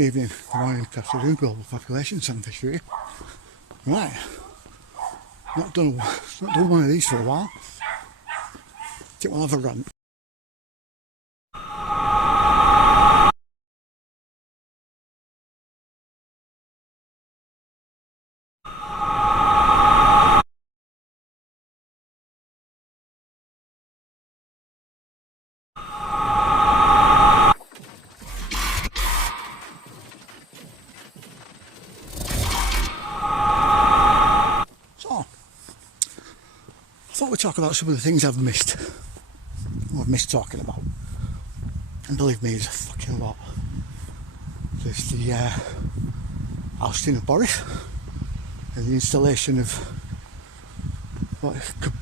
Evening, good morning, good afternoon, global population, some Fisher. Right, not done one of these for a while. I think we'll have a run. I thought we'd talk about some of the things I've missed, or I've missed talking about, and believe me, there's a fucking lot. There's the ousting of Boris, and the installation of what could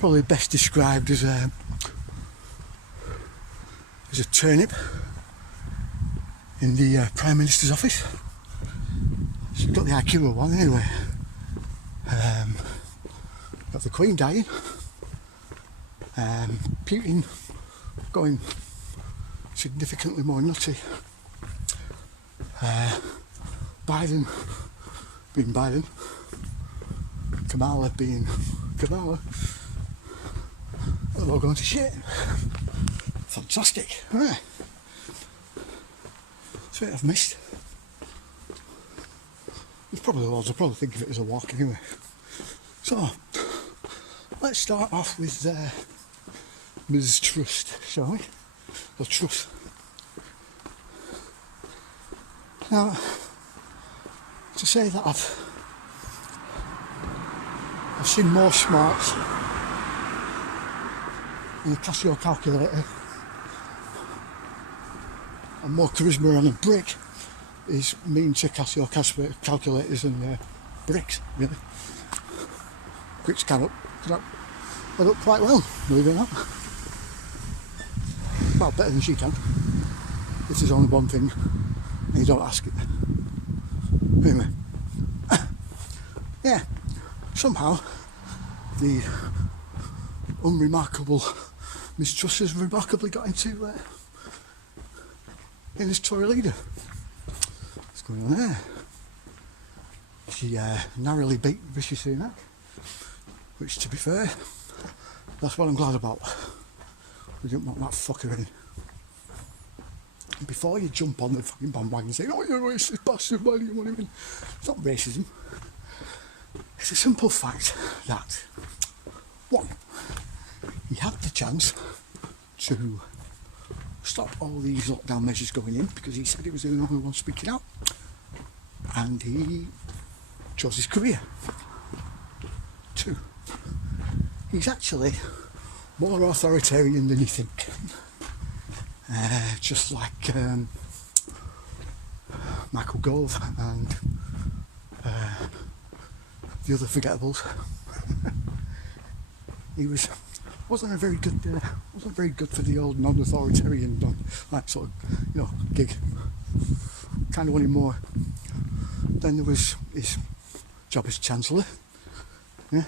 probably best described as a turnip in the Prime Minister's office. So you've got the IQ one anyway. Got the Queen dying, Putin going significantly more nutty, Biden being Biden, Kamala being Kamala, they're all going to shit. Fantastic, right? That's what I've missed. There's probably loads, I'll probably think of it as a walk anyway. So, let's start off with Ms. Trust, shall we? Or Truss. Now, to say that I've seen more smarts in a Casio calculator and more charisma on a brick is mean to Casio calculators and bricks, really. Bricks add up quite well, believe it or not. Well, better than she can. If there's only one thing and you don't ask it. Anyway, yeah, somehow the unremarkable Miss Truss has remarkably got into in as Tory leader. What's going on there? She narrowly beat Rishi Sunak, which, to be fair, that's what I'm glad about. We didn't want that fucker in. And before you jump on the fucking bandwagon and say, oh, you're a racist bastard, why do you want him in? It's not racism. It's a simple fact that, one, he had the chance to stop all these lockdown measures going in because he said he was the only one speaking out. And he chose his career. Two, he's actually more authoritarian than you think. Just like Michael Gove and the other forgettables. He wasn't very good for the old non-authoritarian like sort of gig. Kind of wanted more. Then there was his job as Chancellor. Yeah.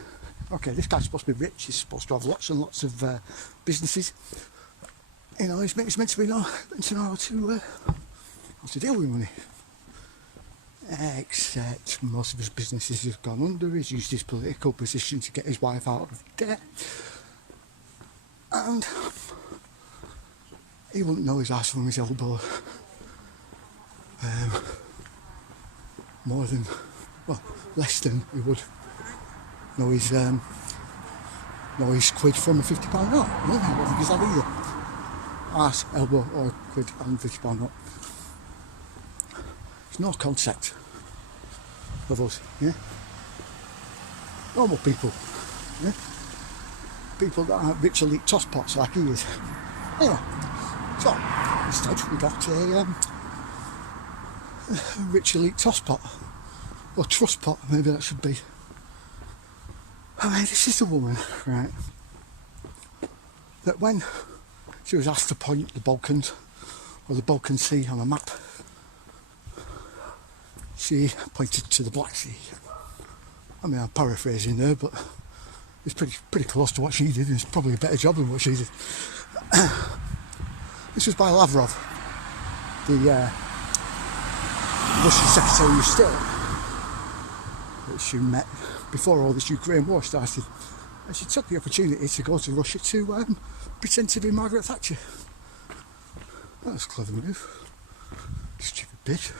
Okay, this guy's supposed to be rich, he's supposed to have lots and lots of businesses. You know, he's meant to know how to deal with money. Except most of his businesses have gone under. He's used his political position to get his wife out of debt. And he wouldn't know his ass from his elbow. Less than he would know his quid from a £50 note. I don't think he's that either. Arse, elbow, or quid and £50 note. There's no concept of us, yeah? Normal people, yeah? People that aren't rich elite tosspots like he is. Anyway, so instead we got a rich elite tosspot, or trust pot, maybe that should be. I mean, this is the woman, right, that when she was asked to point the Balkans, or the Balkan Sea on a map, she pointed to the Black Sea. I mean, I'm paraphrasing there, but it's pretty close to what she did, and it's probably a better job than what she did. This was by Lavrov, the Russian Secretary of State that she met before all this Ukraine war started, and she took the opportunity to go to Russia to pretend to be Margaret Thatcher. That was a clever move. Stupid bitch.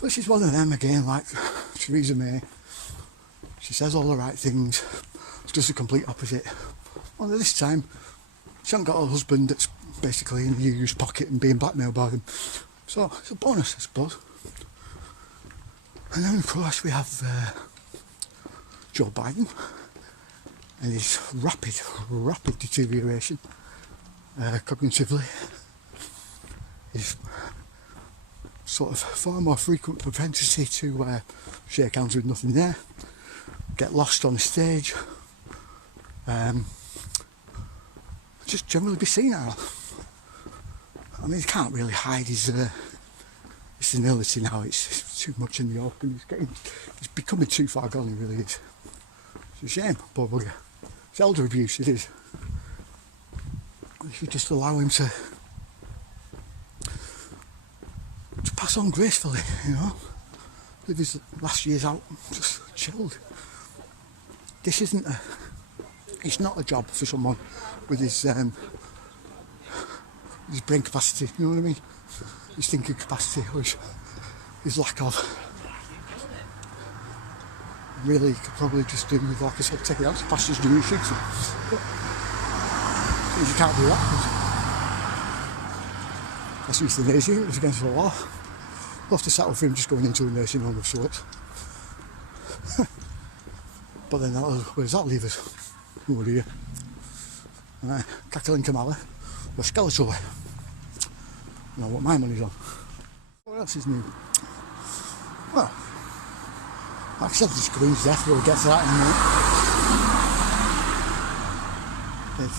But she's one of them again, like Theresa May. She says all the right things, does the complete opposite. Only this time, she hasn't got a husband that's basically in the EU's pocket and being blackmailed by them. So it's a bonus, I suppose. And then of course we have Joe Biden and his rapid deterioration cognitively. His sort of far more frequent propensity to shake hands with nothing there, get lost on the stage, just generally be senile. I mean, he can't really hide his senility now. It's too much in the open. He's becoming too far gone. He really is. It's a shame, poor bugger. It's elder abuse. It is. We should just allow him to pass on gracefully. You know, live his last years out just chilled. This isn't a. It's not a job for someone with his brain capacity, you know what I mean? His thinking capacity, or his lack of. Really, could probably just do with, like I said, take it out to pastures and shoot him. But you can't do that. That's euthanasia, it was against the law. We'll have to settle for him just going into a nursing home of sorts. But then where does that leave us? Oh dear. Cackle and Kamala were skeletal. I know what my money's on. What else is new? Well, like I said, the screen's death, we'll get to that in a minute. It's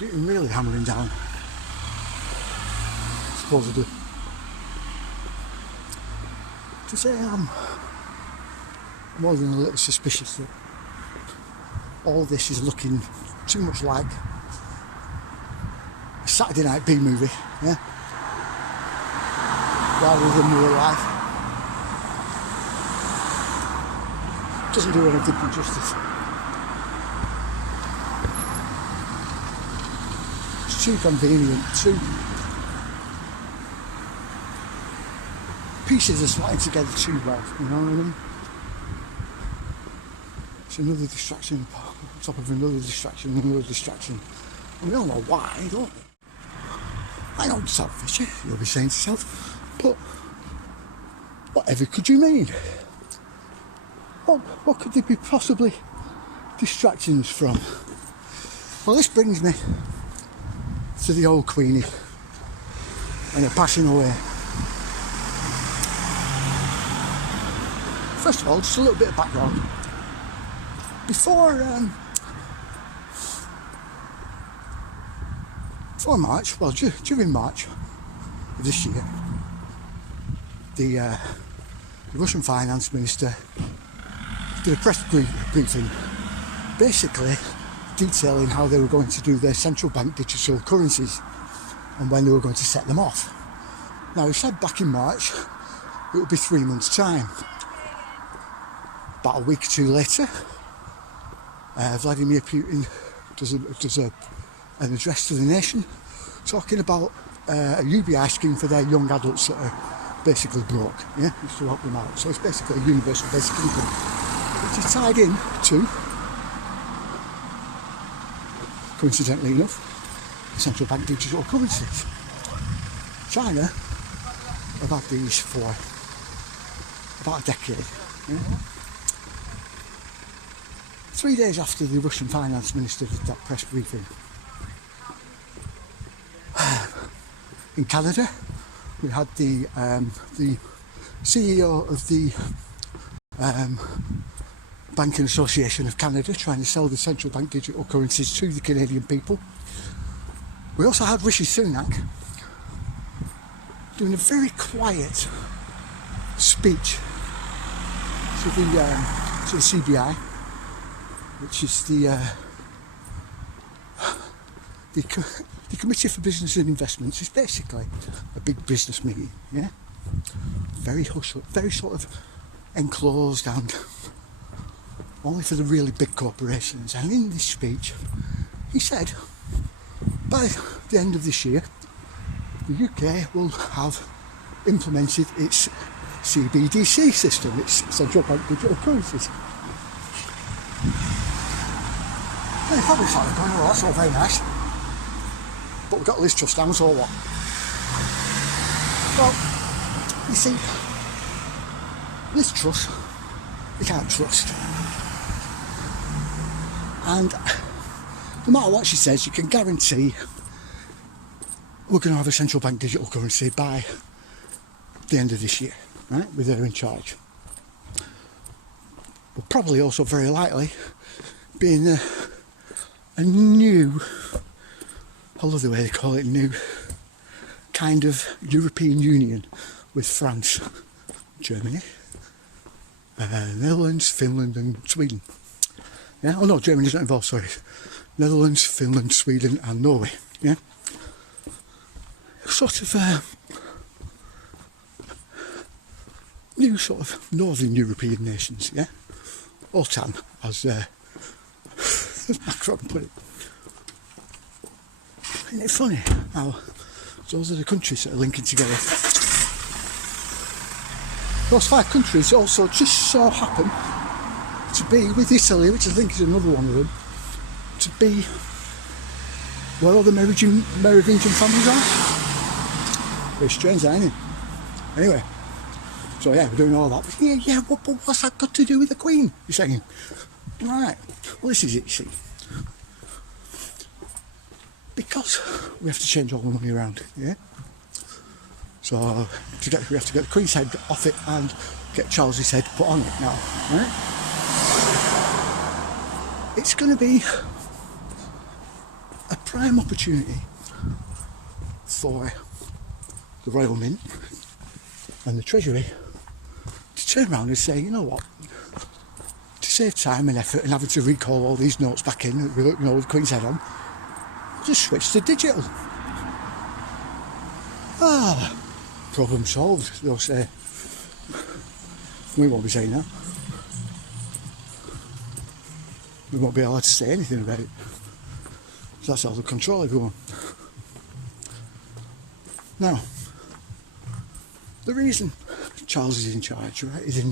getting really hammering down, supposedly. To say I'm more than a little suspicious that all this is looking too much like a Saturday night B movie, yeah? Rather than real life. Doesn't do anything for justice. It's too convenient, too. Pieces are slotting together too well, you know what I mean? It's another distraction on top of another distraction, and we all know why, don't we? I know yourself, Fisher, you'll be saying to yourself, but whatever could you mean? What could they be possibly distracting us from? Well, this brings me to the old Queenie and her passing away. First of all, just a little bit of background. Before March, well, during March of this year, the Russian finance minister did a press briefing, basically detailing how they were going to do their central bank digital currencies and when they were going to set them off. Now, he said back in March it would be 3 months' time. About a week or two later, Vladimir Putin does an address to the nation talking about a UBI scheme for their young adults that are basically broke, yeah, just to help them out. So it's basically a universal basic income, which is tied in to, coincidentally enough, the central bank digital currencies. China have had these for about a decade. Yeah? 3 days after the Russian finance minister did that press briefing, in Canada, we had the CEO of the Banking Association of Canada trying to sell the central bank digital currencies to the Canadian people. We also had Rishi Sunak doing a very quiet speech to the CBI, which is the the Committee for Business and Investments is basically a big business meeting, yeah? Very hush, very sort of enclosed and only for the really big corporations. And in this speech, he said, by the end of this year, the UK will have implemented its CBDC system, its central bank digital currencies. And you probably thought, going, oh, that's all very nice, but we've got Liz Truss down, so what? Well, you see, Liz Truss, you can't trust. And no matter what she says, you can guarantee we're going to have a central bank digital currency by the end of this year, right, with her in charge. We'll probably also very likely be in a new, I love the way they call it, new kind of European Union with France, Germany, Netherlands, Finland and Sweden. Yeah, oh no, Germany's not involved, sorry. Netherlands, Finland, Sweden and Norway, yeah. Sort of new sort of northern European nations, yeah. OTAN, as Macron put it. Isn't it funny how those are the countries that are linking together? Those 5 countries also just so happen to be with Italy, which I think is another one of them, to be where all the Merovingian families are. Very strange, ain't it? Anyway, so yeah, we're doing all that. But yeah, what's that got to do with the Queen? You're saying, right, well this is it, you see. Because we have to change all the money around, yeah? So we have to get the Queen's head off it and get Charles's head put on it now, right? It's going to be a prime opportunity for the Royal Mint and the Treasury to turn around and say, you know what, to save time and effort and having to recall all these notes back in, you know, with the Queen's head on, just switch to digital. Problem solved, they'll say. We won't be saying that. We won't be allowed to say anything about it. So that's how they'll control everyone. Now, the reason Charles is in charge, right, is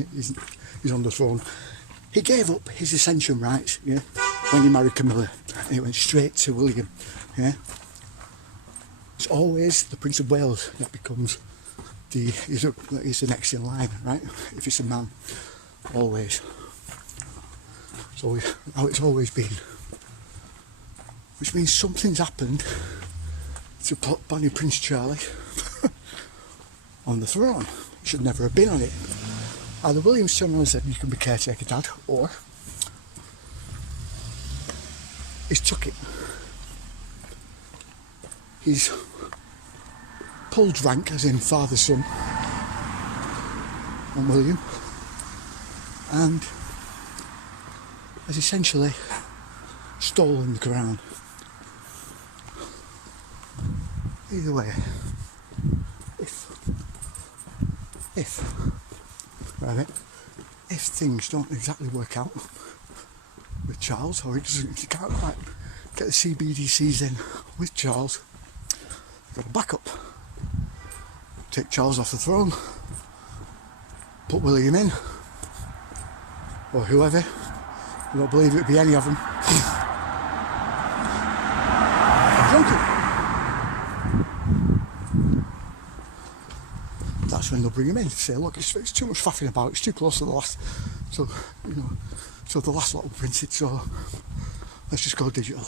on the throne. He gave up his ascension rights, yeah, when he married Camilla, and he went straight to William, yeah. It's always the Prince of Wales that becomes he's the next in line, right? If it's a man, always. So how it's always been. Which means something's happened to put Bonnie Prince Charlie on the throne. He should never have been on it. Either William's turned around and said, you can be caretaker, Dad, or he's took it. He's pulled rank, as in father son, on William, and has essentially stolen the crown. Either way, if things don't exactly work out with Charles, or he can't quite get the CBDCs in with Charles, got a backup. Take Charles off the throne, put William in, or whoever. I don't believe it would be any of them. That's when they'll bring him in and say, look, it's too much faffing about, it's too close to the last, so, you know, so the last lot were printed, so let's just go digital.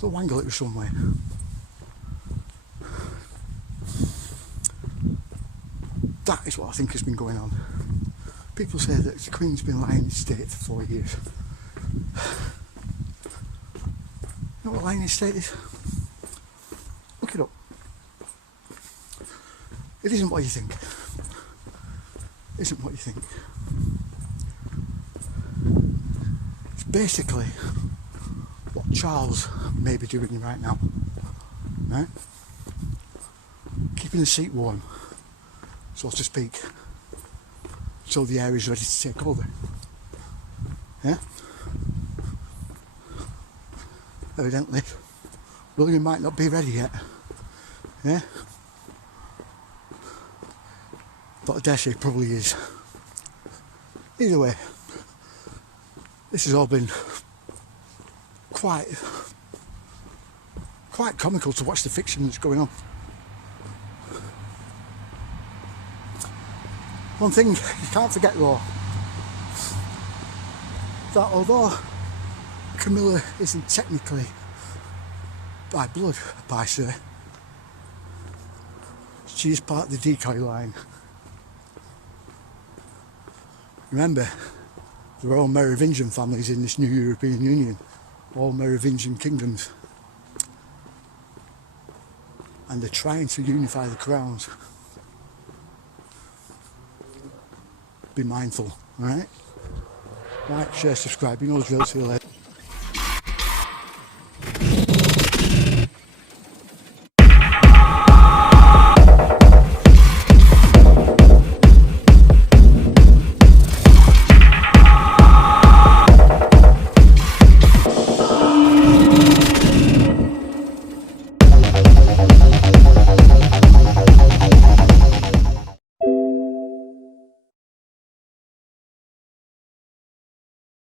They'll wangle it some way. That is what I think has been going on. People say that the Queen's been lying in state for 4 years. You know what lying in state is? Look it up. It isn't what you think. It isn't what you think. It's basically what Charles may be doing right now, right? Keeping the seat warm, so to speak, so the air is ready to take over. Yeah? Evidently, William might not be ready yet. Yeah? But I dare say probably is. Either way, this has all been quite comical to watch the fiction that's going on. One thing you can't forget though, that although Camilla isn't technically by blood a Pisces, she is part of the decoy line. Remember, there are all Merovingian families in this new European Union, all Merovingian kingdoms, and they're trying to unify the crowns. Be mindful, alright? Like, share, subscribe, you know the drill, see you later.